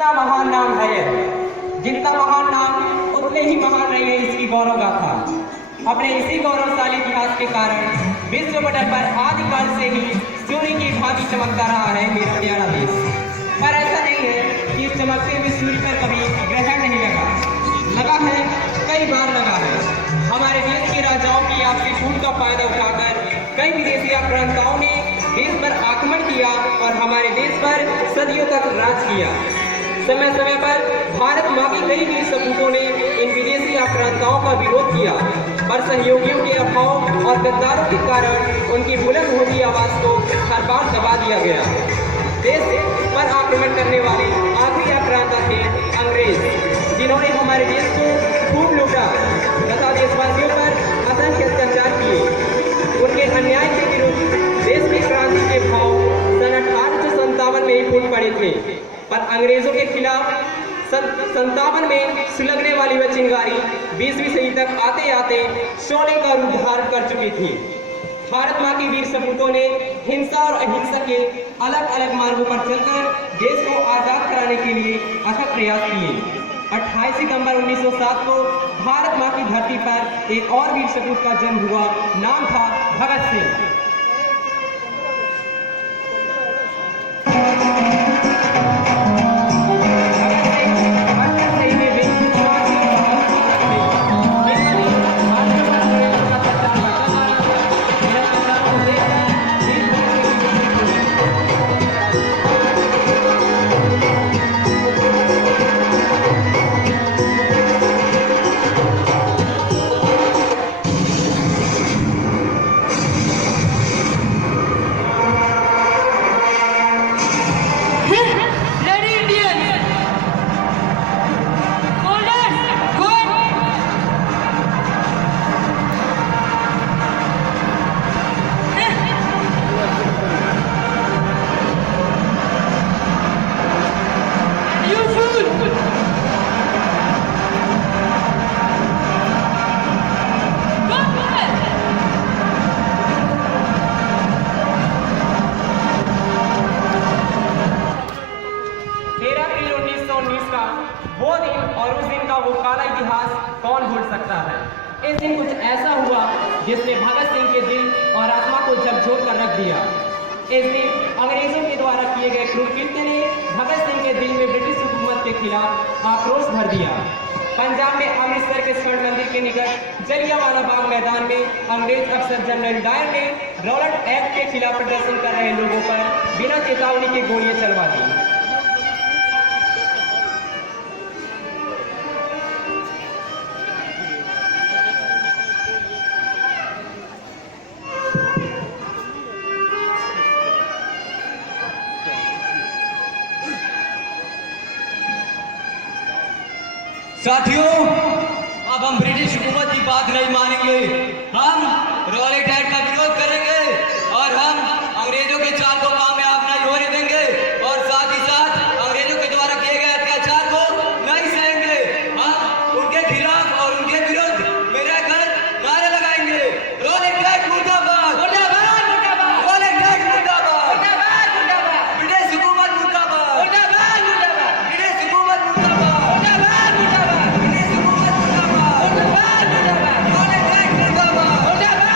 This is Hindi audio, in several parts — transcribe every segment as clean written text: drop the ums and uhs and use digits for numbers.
कितना महान नाम है यह। जितना महान नाम उतने ही महान रही है इसकी गौरव गाथा। अपने इसी गौरवशाली इतिहास के कारण विश्व पटल पर आदिकाल से ही सूर्य की भांति चमकता रहा है मेरा प्यारा देश। पर ऐसा नहीं है कि इस चमकते हुए सूर्य पर कभी ग्रहण नहीं लगा है, कई बार लगा है। हमारे देश के राजाओं की आपसी छूट का फायदा उठाकर कई विदेशी आक्रांताओं ने देश पर आक्रमण किया और हमारे देश पर सदियों तक राज किया। समय समय पर भारत माँ के कई वीर सपूतों ने इन विदेशी आक्रांताओं का विरोध किया, पर सहयोगियों के अभाव और गद्दारों के कारण उनकी बुलंद होती आवाज को हर बार दबा दिया गया। देश पर आक्रमण करने वाले आखिरी आक्रांता थे अंग्रेज, जिन्होंने हमारे देश को खूब लूटा तथा देशवासियों पर असंख्य अत्याचार किए। उनके अन्याय के विरुद्ध देश की क्रांति के भाव सन 1857 में ही फूट पड़े थे, पर अंग्रेजों के खिलाफ 57 में सुलगने वाली वह चिंगारी 20वीं सदी तक आते आते शोले का रूप धारण कर चुकी थी। भारत माँ की वीर सपूतों ने हिंसा और अहिंसा के अलग अलग मार्गों पर चलकर देश को आजाद कराने के लिए अथक प्रयास किए। 28 सितंबर 1907 को भारत माँ की धरती पर एक और वीर सपूत का जन्म हुआ। नाम था भगत सिंह। वो दिन और उस दिन का वो काला इतिहास कौन भूल सकता है। इस दिन कुछ ऐसा हुआ जिसने भगत सिंह के दिल और आत्मा को झकझोर कर रख दिया। इस दिन अंग्रेजों के द्वारा किए गए क्रूर कृत्य ने भगत सिंह के दिल में ब्रिटिश हुकूमत के खिलाफ आक्रोश भर दिया। पंजाब में अमृतसर के स्वर्ण मंदिर के निकट जलियांवाला बाग मैदान में अंग्रेज अफसर जनरल डायर ने रॉलेट एक्ट के खिलाफ प्रदर्शन कर रहे लोगों पर बिना चेतावनी के गोलियां चलवा दी। साथियों, अब हम ब्रिटिश हुकूमत की बात नहीं मानेंगे। हम रॉलेट एक्ट का विरोध करेंगे और हम अंग्रेजों के चाल को कामयाब नहीं होने देंगे और साथ ही साथ अंग्रेजों के द्वारा किए गए अत्याचार को नहीं सहेंगे। हम उनके खिलाफ और उनके विरुद्ध मेरे घर नारे लगाएंगे। रॉलेट एक्ट मुर्दाबाद, मुर्दाबाद, मुर्दाबाद, रॉलेट एक्ट मुर्दाबाद, मुर्दाबाद, मुर्दाबाद, ब्रिटिश हुकूमत मुर्दाबाद, मुर्दाबाद, मुर्दाबाद, ब्रिटिश हुकूमत मुर्दाबाद, मुर्दाबाद, मुर्दाबाद, ब्रिटिश हुकूमत मुर्दाबाद, मुर्दाबाद, मुर्दाबाद, रॉलेट एक्ट मुर्दाबाद, मुर्दाबाद।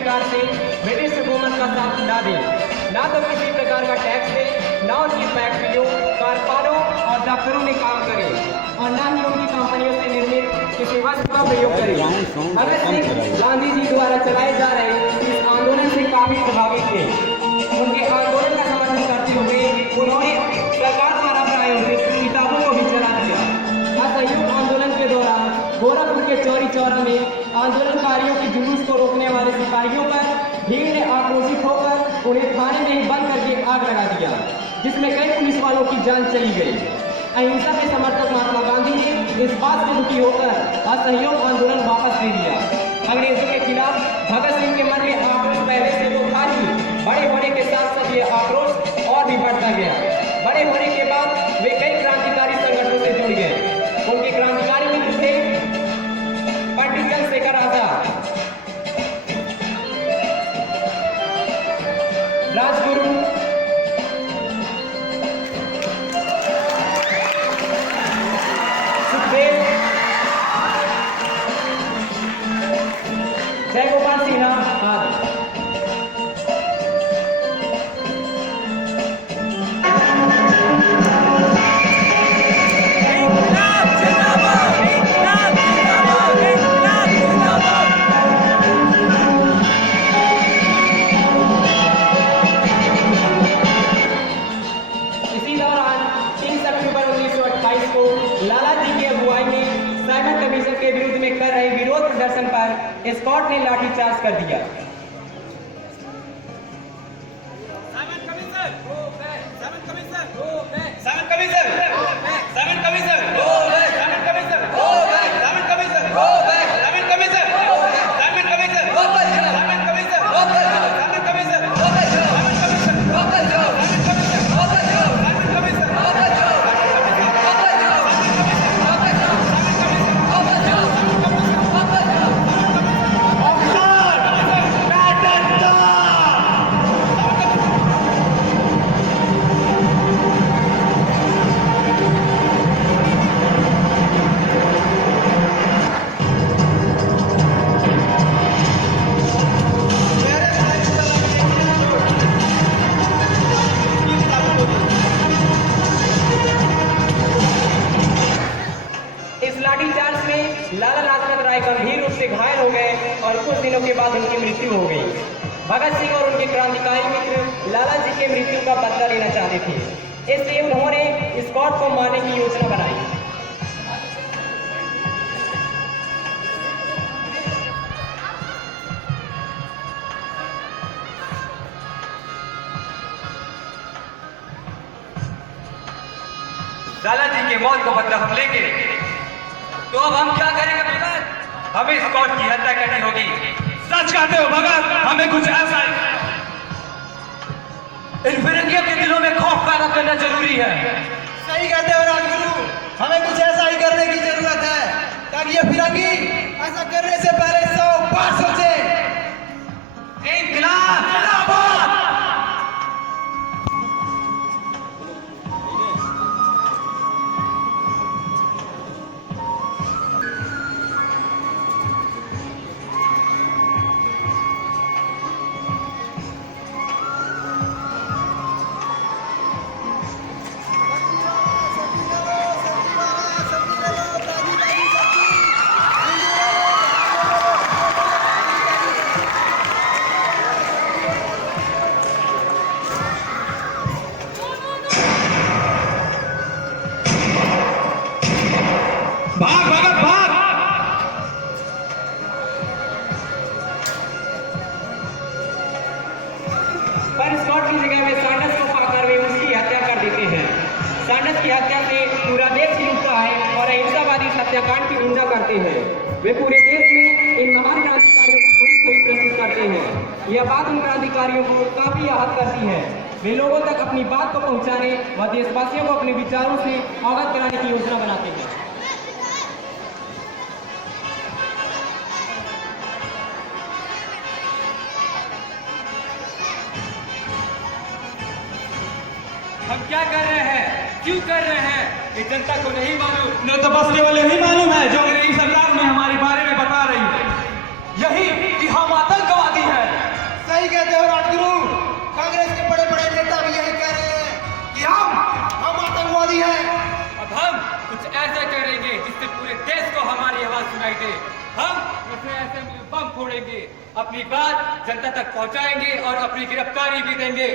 प्रकार से ब्रिटिश हुकूमत का साथ ना दे, ना तो किसी प्रकार का टैक्स दे, ना उनकी फैक्ट्रियों, कारखानों और दफ्तरों में काम करे और ना ही उनकी कंपनियों से निर्मित किसी वस्तु का प्रयोग करे। भगत सिंह गांधी जी द्वारा चलाए जा रहे इस आंदोलन से काफी प्रभावित थे। उनके आंदोलन का समर्थन करते हुए उन्होंने सरकार द्वारा प्रायोजित किताबों को भी जला दिया। असहयोग आंदोलन के दौरान गोरखपुर के चौरी चौरा में आंदोलनकारियों के जुलूस को रोकने वाले सिपाहियों पर भीड़ ने आक्रोशित होकर उन्हें थाने में ही बंद करके आग लगा दिया, जिसमें कई पुलिस वालों की जान चली गई। अहिंसा के समर्थक महात्मा गांधी ने इस बात से दुखी होकर असहयोग आंदोलन वापस ले लिया। अंग्रेजों के खिलाफ भगत सिंह के मन में आक्रोश पहले से तो था ही, बड़े होने के साथ साथ ये आक्रोश और भी बढ़ता गया। बड़े होने के बाद वे कई क्रांतिकारी संगठनों से जुड़ गए। उनके क्रांतिकारी मित्र थे पंडित चंद्रशेखर आजाद, राजगुरु, सुखदेव, जयगोपाल सिन्हा आदि। इसी दौरान 3 अक्टूबर 1928 को लाला जी की अगुवाई में साइमन कमीशन के विरुद्ध में कर रहे विरोध प्रदर्शन पर स्कॉट ने लाठीचार्ज कर दिया। लाठीचार्ज में लाला लाजपत राय गंभीर रूप से घायल हो गए और कुछ दिनों के बाद उनकी मृत्यु हो गई। भगत सिंह और उनके क्रांतिकारी मित्र लाला जी के मृत्यु का बदला लेना चाहते थे, इसलिए उन्होंने स्कॉट को मारने की योजना बनाई। लाला जी के मौत का बदला हम लेंगे, तो अब हम क्या करेंगे भगत? हमें स्कॉट की हत्या करनी होगी। सच कहते हो भगत, हमें कुछ ऐसा इन फिरंगियों के दिलों में खौफ पैदा करना जरूरी है। सही कहते हो राजगुरु, हमें कुछ ऐसा ही करने की जरूरत है ताकि ये फिरंगी ऐसा करने से पहले 100 बार सोचे। इंकलाब जिंदाबाद। भाग भगत भाग। पर स्कॉट की जगह में सैंडर्स को पाकर वे उसकी हत्या कर देते हैं। सैंडर्स की हत्या से पूरा देश हिलता है और अहिंसावादी हत्याकांड की निंदा करते हैं। वे पूरे देश में इन महान क्रांतिकारियों की पूरी छवि प्रस्तुत करते हैं। यह बात उन क्रांतिकारियों को काफी आहत करती है। वे लोगों तक अपनी बात को पहुंचाने व देशवासियों को अपने विचारों से अवगत कराने की योजना बनाते हैं। हम क्या कर रहे हैं, क्यों कर रहे हैं, ये जनता को नहीं मालूम। न तो बस केवल यही मालूम है जो अंग्रेजी सरकार में हमारे बारे में बता रही है, यही कि हम आतंकवादी हैं। देंगे, अपनी बात जनता तक पहुंचाएंगे और अपनी गिरफ्तारी भी देंगे।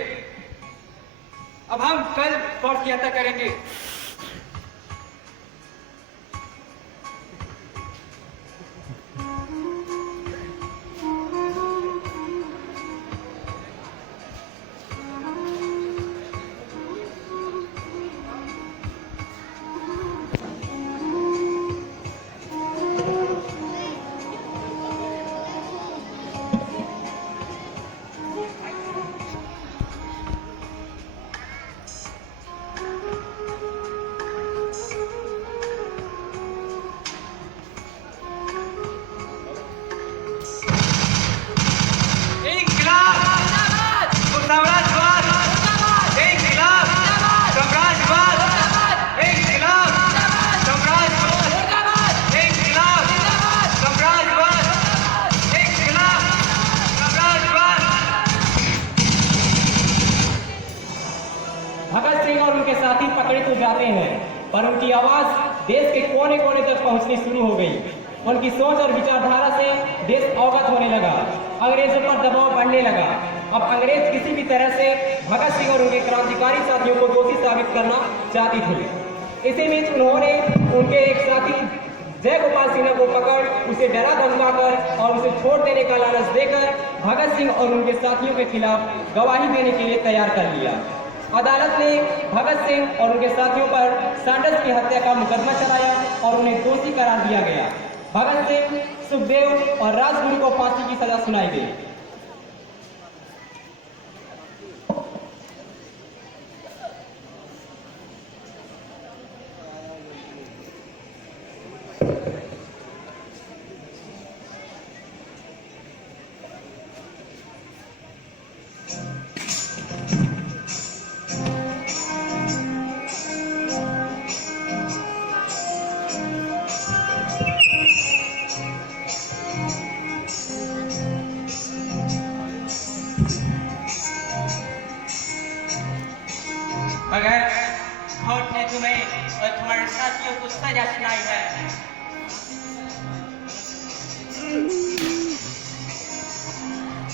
अब हम कल कोर्ट की हत्या करेंगे। भगत सिंह और उनके साथी पकड़े तो जाते हैं, पर उनकी आवाज देश के कोने कोने तक पहुंचनी शुरू हो गई। उनकी सोच और विचारधारा से देश अवगत होने लगा, अंग्रेजों पर दबाव बढ़ने लगा। अब अंग्रेज किसी भी तरह से भगत सिंह और उनके क्रांतिकारी साथियों को दोषी साबित करना चाहती थे। इसी बीच उन्होंने उनके एक साथी जय गोपाल सिन्हा को पकड़ उसे डरा धमकाकर और उसे छोड़ देने का लालच देकर भगत सिंह और उनके साथियों के खिलाफ गवाही देने के लिए तैयार कर लिया। अदालत ने भगत सिंह और उनके साथियों पर सैंडर्स की हत्या का मुकदमा चलाया और उन्हें दोषी करार दिया गया। भगत सिंह, सुखदेव और राजगुरु को फांसी की सजा सुनाई गई। अगर कोर्ट ने तुम्हें और तुम्हारे साथियों को सजा सुनाई है,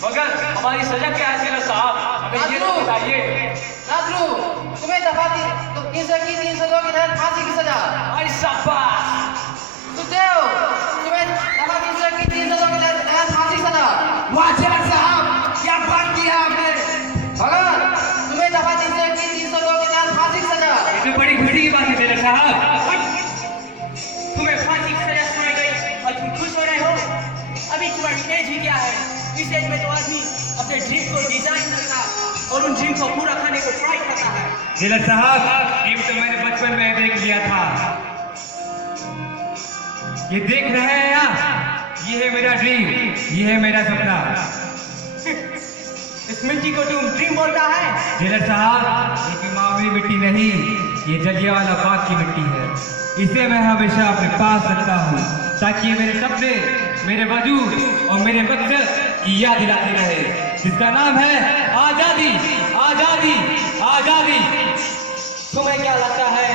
मगर हमारी सजा क्या है जिला साहब? हमें ये तो बताइए। नाजरू, तुम्हें दफा 302 के तहत फांसी की सजा। भाई शाबाश। सुखदेव, तुम्हें दफा 302 के तहत फांसी की सजा। वाह जिला साहब, क्या बात की है आपने। भगत, तुम्हें दफा 302 के तहत फांसी की सजा। ये तो बड़ी खुशी की बात है जिला साहब। तुम्हें फांसी की सजा सुनाई गई और तुम खुश हो रहे हो। अभी तुम्हारी एज ही क्या है? इस एज में तो आदमी अपने ड्रीम को डिजाइन करता और उन ड्रीम को पूरा करने को ट्राई करता है। जिला साहब, ड्रीम तो मैंने बचपन में देख लिया था। ये देख रहे हैं आप, ये है मेरा ड्रीम, ये है मेरा सपना। इस मिट्टी को तुम ड्रीम बोलता है? जिला साहब, ये कोई मामूली मिट्टी नहीं, ये जलियांवाला बाग की मिट्टी है। इसे मैं हमेशा अपने पास रखता हूँ ताकि ये मेरे सपने, मेरे वजूद और मेरे मकसद की याद दिलाती रहे, जिसका नाम है आजादी, आजादी, आजादी। तुम्हें क्या लगता है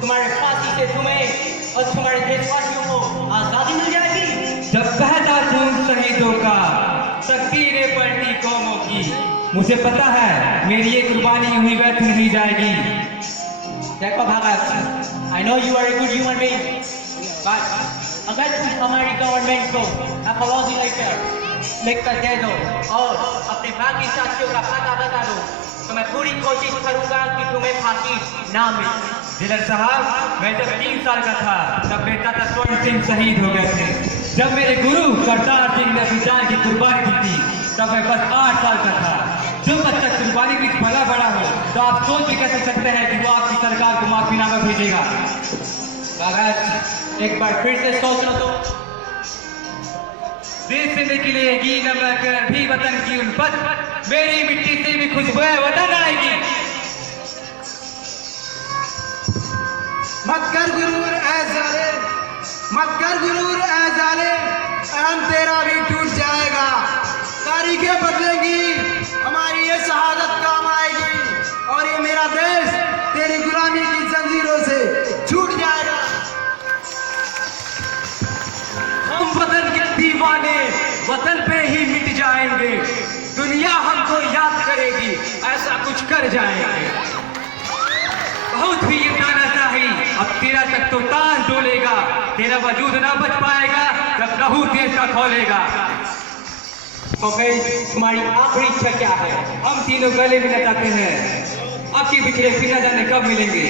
तुम्हारे फांसी से तुम्हें और तुम्हारे देशवासियों को आजादी मिल जाएगी? जब बहता खून शहीदों का, तकदीरें पलटी कौमों की, मुझे पता है मेरी ये कुर्बानी यूं ही व्यर्थ नहीं जाएगी। देखो भगत, I know you are a good human being, but अगर तुम हमारी गवर्नमेंट को अपॉलॉजी लेकर लिखकर दे दो और अपने बाकी साथियों का पता बता दो, तो मैं पूरी कोशिश करूंगा कि तुम्हें फांसी ना मिले। जिलर साहब, मैं जब 3 साल का था तब मेरे दादा स्वर्ण सिंह शहीद हो गए थे। जब मेरे गुरु करतार सिंह ने अपनी जान की कुर्बानी दी थी तब मैं बस 8 साल का था। जो बच्चा कुर्बानी की भला बड़ा हो तो आप सोच भी कैसे सकते हैं कि वो आपकी सरकार को माफीनामा भेजेगा। भगत, एक बार फिर से सोच लो तो। देश से निकलेगी नमक भी वतन की उल्फत, मेरी मिट्टी से भी खुशबू वतन आएगी। मत कर गुरूर ऐ जालिम, मत कर गुरूर ऐ जालिम, अहम तेरा भी टूट जाएगा। तारीखें बदलेंगी, हमारी ये शहादत काम आएगी और ये मेरा देश तेरी गुलामी की जंजीरों से छूट जाएगा। हम वतन के दीवाने, वतन पे ही मिट जाएंगे, दुनिया हमको याद करेगी, ऐसा कुछ कर जाएंगे। बहुत ही ये तानाशाही, अब तेरा तक तो तान डोलेगा, तेरा वजूद ना बच पाएगा जब लहू देश का खोलेगा। तो फिर तुम्हारी आखिरी इच्छा क्या है? हम तीनों गले मिलना चाहते हैं, आपके पिछले फिर न जाने कब मिलेंगे।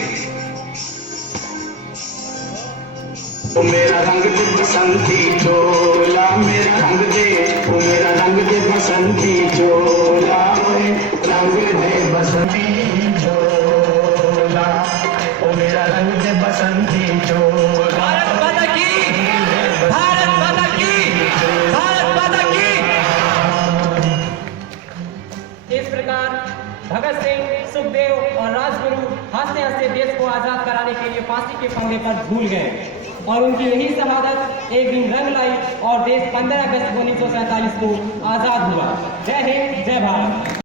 ओ मेरा रंग दे बसंती चोला, मेरा रंग दे, ओ मेरा रंग दे बसंती चोला, ओए रंग दे बसंती चोला, ओ मेरा रंग दे बसंती चोला। भारत माता की, भारत माता की, भारत माता की। इस प्रकार भगत सिंह, सुखदेव और राजगुरु हंसते हंसते देश को आजाद कराने के लिए फांसी के फंदे पर झूल गए और उनकी यही शहादत एक दिन रंग लाई और देश 15 अगस्त 1947 को आजाद हुआ। जय हिंद, जय भारत।